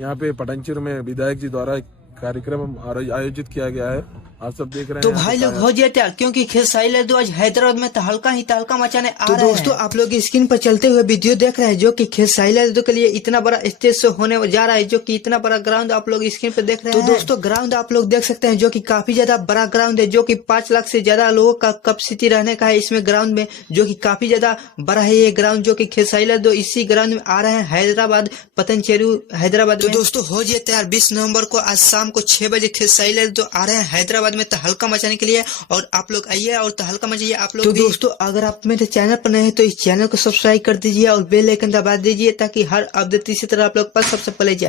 यहाँ पे पटनचिर में विधायक जी द्वारा कार्यक्रम आयोजित किया गया है। आप सब देख रहे हैं। तो भाई लोग हो जाए तैयार, क्योंकि खेसारी लाल आज हैदराबाद में तहलका ही तहलका मचाने आ रहे हैं। दोस्तों आप लोग स्क्रीन पर चलते हुए वीडियो देख रहे हैं जो कि खेसारी लाल के लिए इतना बड़ा स्टेज शो होने जा रहा है, जो कि इतना बड़ा ग्राउंड आप लोग स्क्रीन पर देख रहे हैं। तो दोस्तों ग्राउंड आप लोग देख सकते हैं जो कि काफी ज्यादा बड़ा ग्राउंड है, जो कि 5 लाख से ज्यादा लोगों का कैपेसिटी रहने का है इसमें ग्राउंड में, जो कि काफी ज्यादा बड़ा है ये ग्राउंड, जो कि खेसारी लाल इसी ग्राउंड में आ रहे हैं हैदराबाद, पतनचेरू हैदराबाद में। दोस्तों हो जाए तैयार, 20 नवंबर को आज शाम को 6 बजे खेसारी लाल आ रहे हैं हैदराबाद में तहलका मचाने के लिए, और आप लोग आइए और तहलका मचाइए आप लोग। तो दोस्तों अगर आप मेरे चैनल पर नए हैं तो इस चैनल को सब्सक्राइब कर दीजिए और बेल आइकन दबा दीजिए, ताकि हर अपडेट इसी तरह आप लोग पास सबसे पहले जाए।